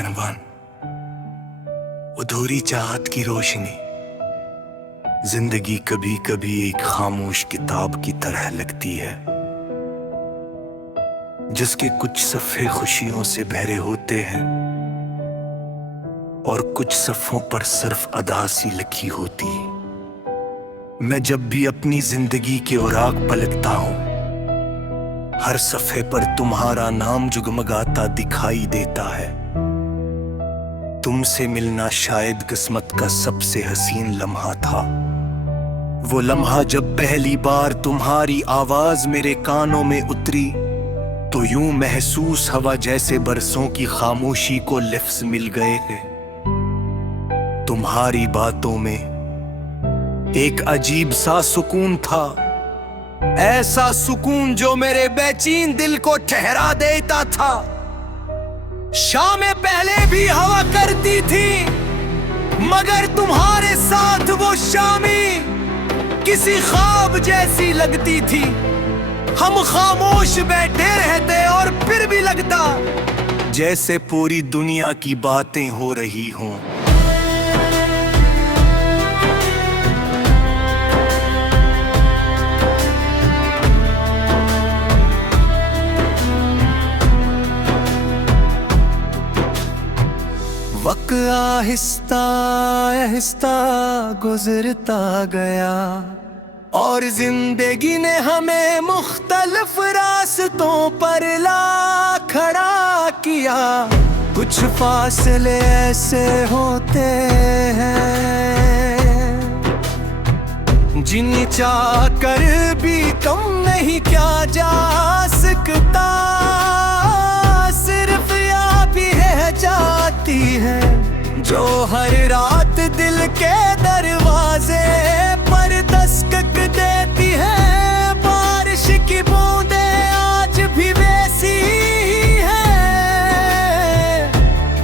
मेहरबान। अधूरी चाहत की रोशनी, जिंदगी कभी कभी एक खामोश किताब की तरह लगती है, जिसके कुछ सफ़े खुशियों से भरे होते हैं और कुछ सफ़ों पर सिर्फ अदासी लिखी होती। मैं जब भी अपनी जिंदगी के औराक पलटता हूँ, हर सफ़े पर तुम्हारा नाम जुगमगाता दिखाई देता है। तुमसे मिलना शायद किस्मत का सबसे हसीन लम्हा था। वो लम्हा जब पहली बार तुम्हारी आवाज मेरे कानों में उतरी, तो यूं महसूस हवा जैसे बरसों की खामोशी को लफ्ज़ मिल गए थे। तुम्हारी बातों में एक अजीब सा सुकून था, ऐसा सुकून जो मेरे बेचैन दिल को ठहरा देता था। शामें पहले भी हवा करती थी, मगर तुम्हारे साथ वो शामें किसी ख्वाब जैसी लगती थी। हम खामोश बैठे रहते और फिर भी लगता जैसे पूरी दुनिया की बातें हो रही हों। वक्त आहिस्ता आहिस्ता गुजरता गया और जिंदगी ने हमें मुख्तलिफ रास्तों पर ला खड़ा किया। कुछ फासले ऐसे होते हैं जिन्हें चाह कर भी कम नहीं क्या जा सकता। सिर्फ याद भी रह जाती है जो हर रात दिल के दरवाजे पर दस्तक देती है। बारिश की बूंदें आज भी वैसी ही है,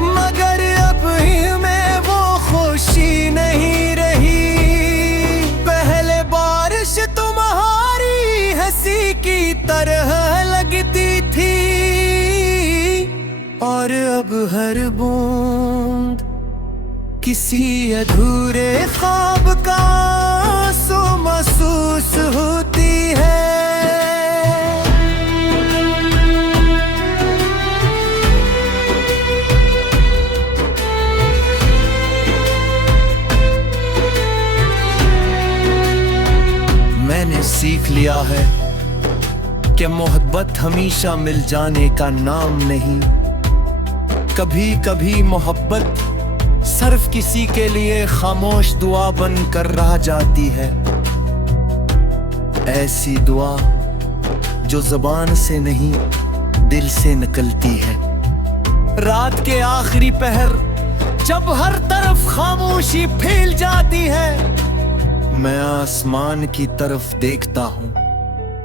मगर अब में वो खुशी नहीं रही। पहले बारिश तुम्हारी हंसी की तरह लगती थी, और अब हर बूंद किसी अधूरे ख्वाब का आंसू महसूस होती है। मैंने सीख लिया है कि मोहब्बत हमेशा मिल जाने का नाम नहीं। कभी कभी मोहब्बत सिर्फ किसी के लिए खामोश दुआ बनकर रह जाती है। ऐसी दुआ जो ज़बान से नहीं दिल से निकलती है। रात के आखिरी पहर जब हर तरफ खामोशी फैल जाती है, मैं आसमान की तरफ देखता हूँ।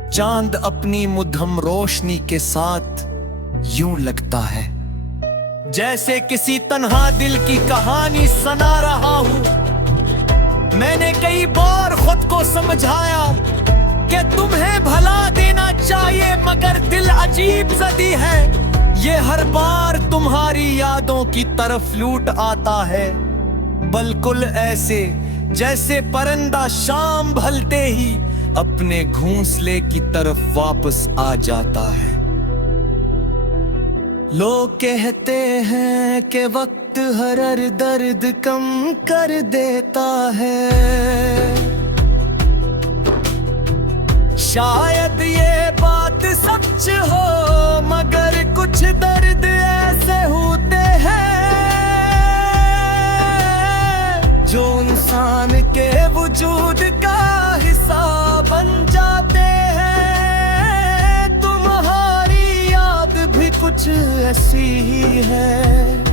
चांद अपनी मुद्दम रोशनी के साथ यूं लगता है जैसे किसी तन्हा दिल की कहानी सुना रहा हूँ। मैंने कई बार खुद को समझाया कि तुम्हें भला देना चाहिए, मगर दिल अजीब ज़दी है। ये हर बार तुम्हारी यादों की तरफ लूट आता है, बिल्कुल ऐसे जैसे परिंदा शाम ढलते ही अपने घोंसले की तरफ वापस आ जाता है। लोग कहते हैं कि वक्त हर दर्द कम कर देता है। शायद ये बात सच हो, मगर कुछ दर्द ऐसे होते हैं जो इंसान के वजूद का हिस्सा बन जाते हैं। कुछ ऐसी ही है,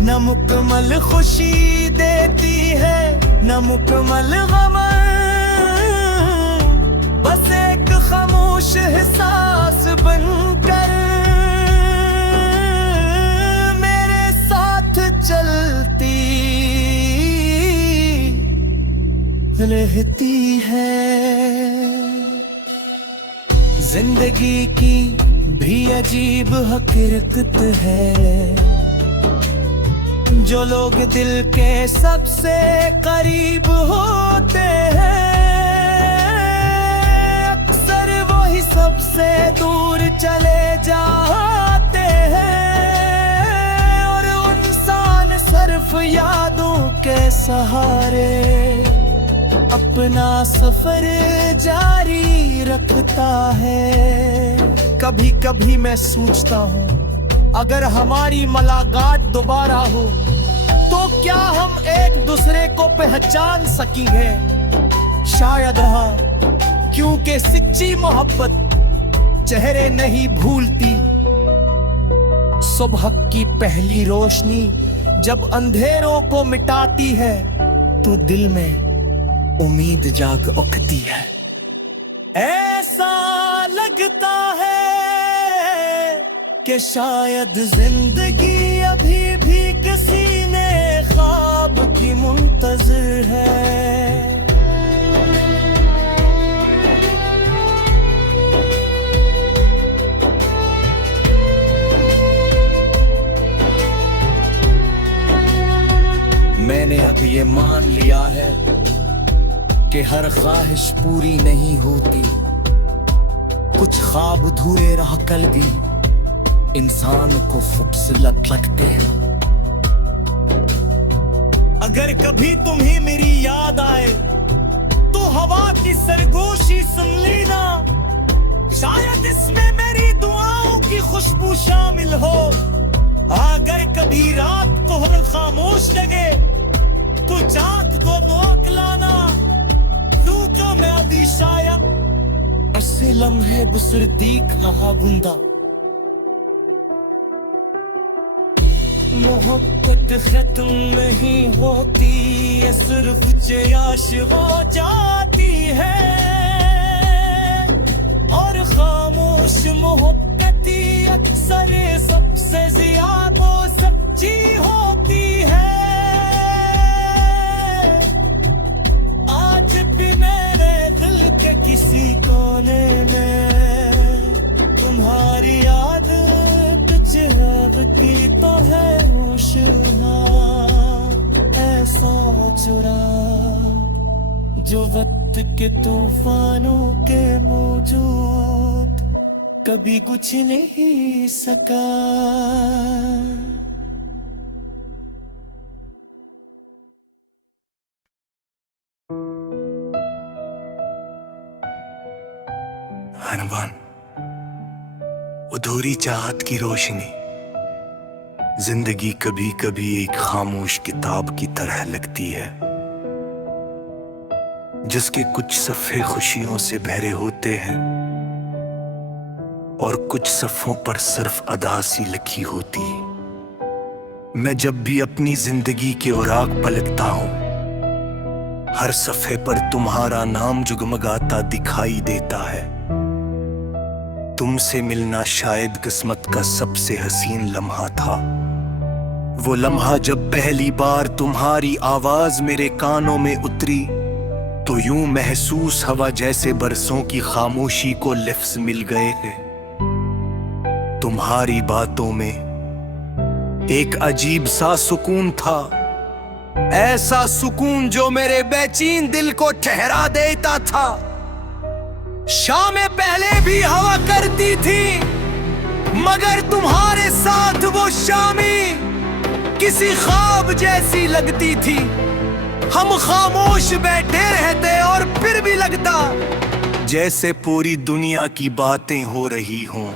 न मुकम्मल खुशी देती है न मुकम्मल गम। बस एक खामोश एहसास बनकर मेरे साथ चलती रहती है। जिंदगी की भी अजीब हकीकत है। जो लोग दिल के सबसे करीब होते हैं, अक्सर वही सबसे दूर चले जाते हैं। और इंसान सिर्फ यादों के सहारे अपना सफर जारी रखता है। कभी कभी मैं सोचता हूँ, अगर हमारी मुलाकात दोबारा हो तो क्या हम एक दूसरे को पहचान सकेंगे? शायद हाँ, क्योंकि सच्ची मोहब्बत चेहरे नहीं भूलती। सुबह की पहली रोशनी जब अंधेरों को मिटाती है तो दिल में उम्मीद जाग उठती है। ऐसा लगता है कि शायद जिंदगी अभी भी किसी ने ख्वाब की मुंतज़िर है। मैंने अब ये मान लिया है कि हर ख्वाहिश पूरी नहीं होती। कुछ ख्वाब अधूरे रह कर भी इंसान को खूबसूरत लगते हैं। अगर कभी तुम्हें मेरी याद आए तो हवा की सरगोशी सुन लेना। शायद इसमें मेरी दुआओं की खुशबू शामिल हो। अगर कभी रात को हर खामोश लगे तो चाँद को नोक लाना। क्योंकि मैं अभी शायद ऐसे लम्हे बुसरदीक रहा बूंदा। मोहब्बत खत्म नहीं होती, ये सिर्फ चयाश हो जाती है। और खामोश मोहब्बत अक्सर सबसे ज्यादा सच्ची होती है। आज भी मेरे दिल के किसी कोने में तुम्हारी याद की तो है होशना। ऐसा चुरा जो वक्त के तूफानों के मौजूद कभी कुछ नहीं सका। हनवान अधूरी चाहत की रोशनी। जिंदगी कभी कभी एक खामोश किताब की तरह लगती है, जिसके कुछ सफ़े खुशियों से भरे होते हैं और कुछ सफ़ों पर सिर्फ अदासी लिखी होती। मैं जब भी अपनी जिंदगी के औराक पलटता हूँ, हर सफ़े पर तुम्हारा नाम जुगमगाता दिखाई देता है। तुमसे मिलना शायद किस्मत का सबसे हसीन लम्हा था। वो लम्हा जब पहली बार तुम्हारी आवाज मेरे कानों में उतरी तो यूं महसूस हवा जैसे बरसों की खामोशी को लफ्ज़ मिल गए थे। तुम्हारी बातों में एक अजीब सा सुकून था, ऐसा सुकून जो मेरे बेचैन दिल को ठहरा देता था। शामें पहले भी हवा करती थी, मगर तुम्हारे साथ वो शामें किसी ख्वाब जैसी लगती थी। हम खामोश बैठे रहते और फिर भी लगता जैसे पूरी दुनिया की बातें हो रही हों।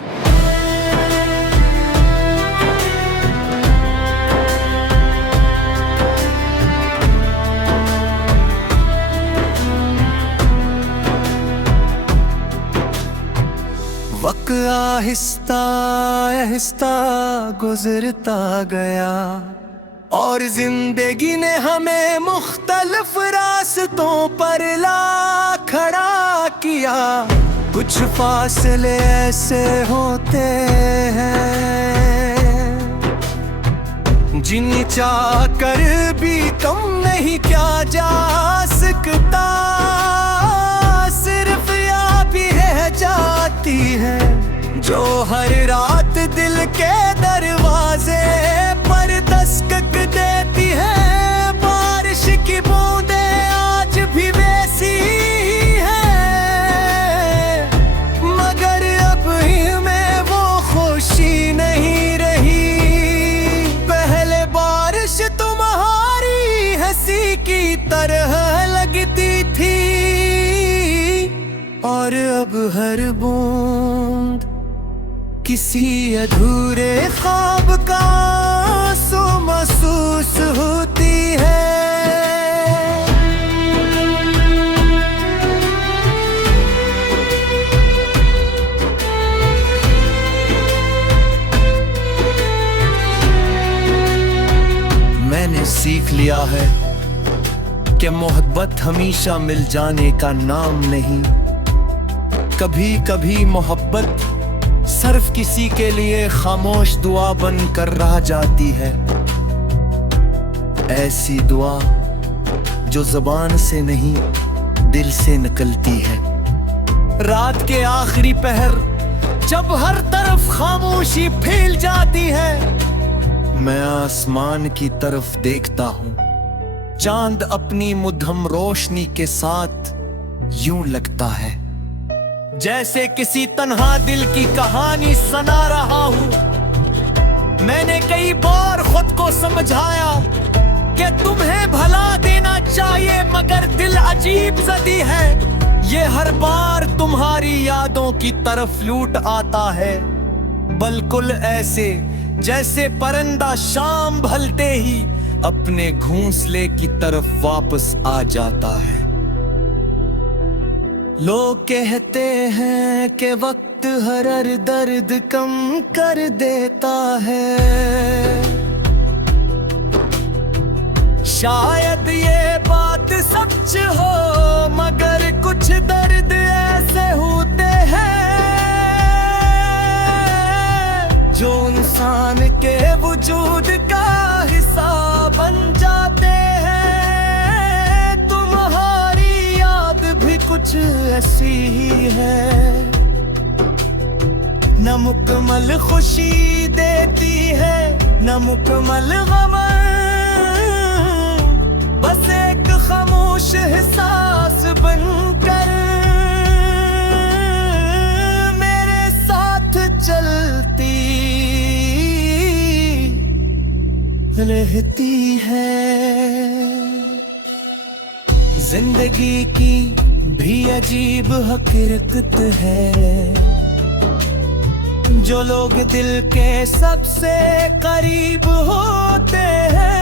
वक्त आहिस्ता आहिस्ता गुजरता गया और जिंदगी ने हमें मुख्तलिफ रास्तों पर ला खड़ा किया। कुछ फासले ऐसे होते हैं जिन्हें चाह कर भी कम नहीं किया जा सकता। सिर्फ याद भी रह जाती है जो हर रात दिल के दरवाजे पर दस्तक देती है। बारिश की बूंदें आज भी वैसी ही है, मगर अब इनमें वो खुशी नहीं रही। पहले बारिश तुम्हारी हंसी की तरह लगती थी, और अब हर बूंद किसी अधूरे ख्वाब का आंसू महसूस होती है। मैंने सीख लिया है कि मोहब्बत हमेशा मिल जाने का नाम नहीं। कभी कभी मोहब्बत सिर्फ किसी के लिए खामोश दुआ बनकर रह जाती है। ऐसी दुआ जो ज़बान से नहीं दिल से निकलती है। रात के आखिरी पहर जब हर तरफ खामोशी फैल जाती है, मैं आसमान की तरफ देखता हूँ। चांद अपनी मुद्दम रोशनी के साथ यूं लगता है जैसे किसी तन्हा दिल की कहानी सुना रहा हूँ। मैंने कई बार खुद को समझाया कि तुम्हें भला देना चाहिए, मगर दिल अजीब ज़दी है। ये हर बार तुम्हारी यादों की तरफ लूट आता है, बिल्कुल ऐसे जैसे परिंदा शाम ढलते ही अपने घोंसले की तरफ वापस आ जाता है। लोग कहते हैं कि वक्त हर दर्द कम कर देता है। शायद ये बात सच हो, मगर कुछ दर्द ऐसे होते हैं जो इंसान के वजूद का हिस्सा बन जाते हैं। कुछ ऐसी ही है, न मुकम्मल खुशी देती है, न मुकम्मल गम, बस एक खामोश एहसास बनकर मेरे साथ चलती रहती है। जिंदगी की भी अजीब हकीकत है, जो लोग दिल के सबसे करीब होते हैं,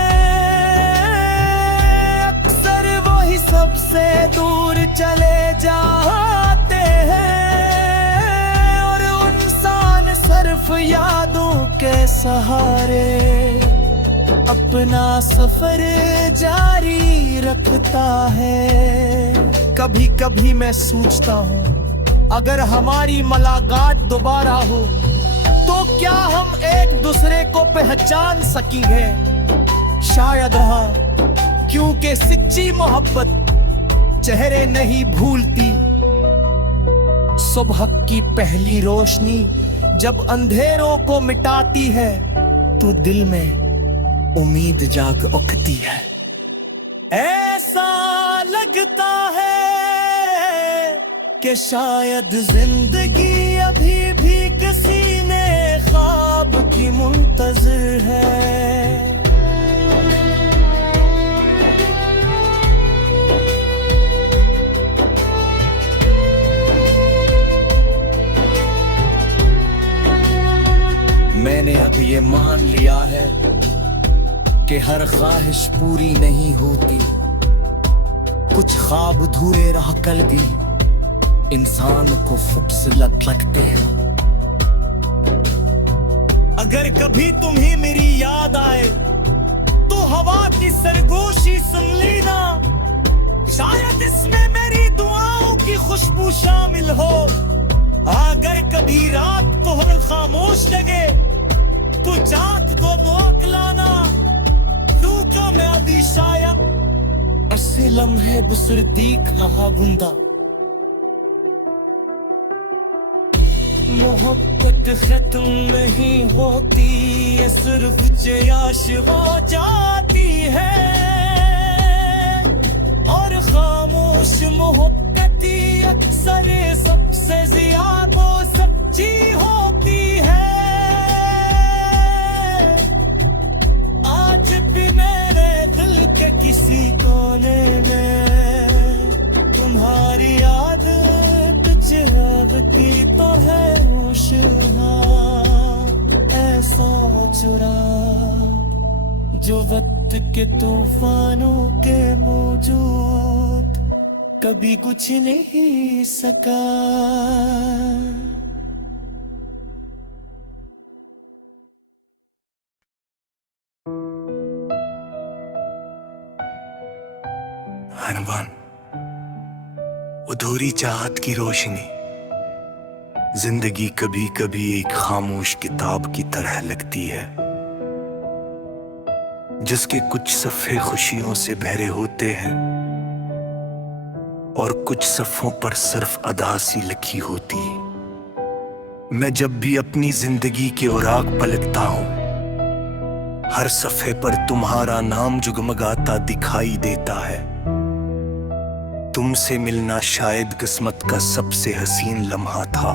अक्सर वही सबसे दूर चले जाते हैं। और इंसान सिर्फ यादों के सहारे अपना सफर जारी रखता है। कभी कभी मैं सोचता हूँ, अगर हमारी मुलाकात दोबारा हो तो क्या हम एक दूसरे को पहचान सकेंगे? शायद हाँ, क्योंकि सच्ची मोहब्बत चेहरे नहीं भूलती। सुबह की पहली रोशनी जब अंधेरों को मिटाती है तो दिल में उम्मीद जाग उठती है। ऐसा लगता है कि शायद जिंदगी अभी भी किसी ने ख्वाब की मुंतज़िर है। मैंने अब ये मान लिया है कि हर ख्वाहिश पूरी नहीं होती, कुछ ख्वाब अधूरे रह कर भी इंसान को खूबसूरत लगते हैं। अगर कभी तुम्हें मेरी याद आए तो हवा की सरगोशी सुन लेना, शायद इसमें मेरी दुआओं की खुशबू शामिल हो। अगर कभी रात को हर खामोश लगे तो चाँद को मोकलाना, क्योंकि मैं अभी शायद ऐसे लम्हे बुसर दीख रहा बूंदा। मोहब्बत खत्म नहीं होती, ये सिर्फ जयाश हो जाती है। और खामोश मोहब्बत अक्सर सबसे ज्यादा सच्ची होती है। आज भी मेरे दिल के किसी कोने में तुम्हारी याद चिरागती तो है होश, ऐसा चुरा जो वक्त के तूफानों के मौजूद कभी कुछ नहीं सका। हनुमान, अधूरी चाहत की रोशनी, जिंदगी कभी कभी एक खामोश किताब की तरह लगती है, जिसके कुछ सफ़े खुशियों से भरे होते हैं और कुछ सफ़ों पर सिर्फ अदासी लिखी होती। मैं जब भी अपनी जिंदगी के औराक पलटता हूं, हर सफ़े पर तुम्हारा नाम जुगमगाता दिखाई देता है। तुमसे मिलना शायद किस्मत का सबसे हसीन लम्हा था।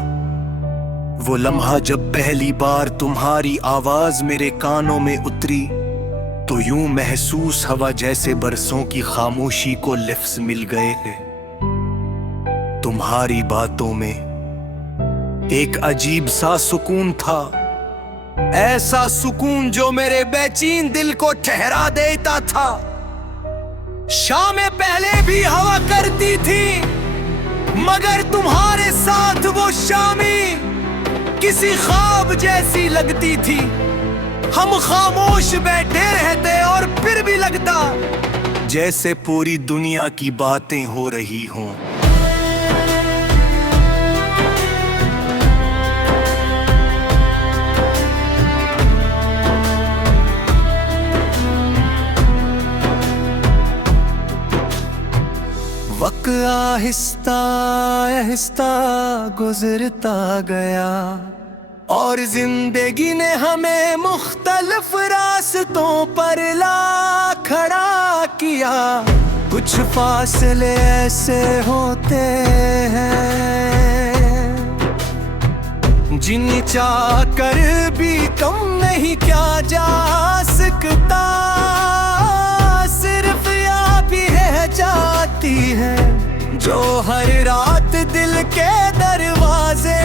वो लम्हा जब पहली बार तुम्हारी आवाज मेरे कानों में उतरी, तो यूं महसूस हवा जैसे बरसों की खामोशी को लफ्ज़ मिल गए हैं। तुम्हारी बातों में एक अजीब सा सुकून था, ऐसा सुकून जो मेरे बेचैन दिल को ठहरा देता था। शामें पहले भी हवा करती थी, मगर तुम्हारे साथ वो शामें किसी ख्वाब जैसी लगती थी। हम खामोश बैठे रहते और फिर भी लगता जैसे पूरी दुनिया की बातें हो रही हों। वक्त आहिस्ता आहिस्ता गुजरता गया और जिंदगी ने हमें मुख्तलिफ रास्तों पर ला खड़ा किया। कुछ फासले ऐसे होते हैं जिन्हें चाह कर भी कम नहीं क्या जा सकता। सिर्फ याद भी रह जाती है जो हर रात दिल के दरवाजे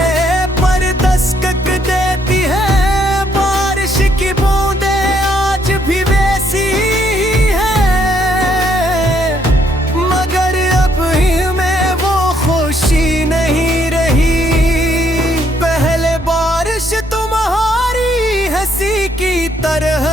पर दस्तक देती है। बारिश की बूंदें आज भी वैसी ही है, मगर अब में वो खुशी नहीं रही। पहले बारिश तुम्हारी हंसी की तरह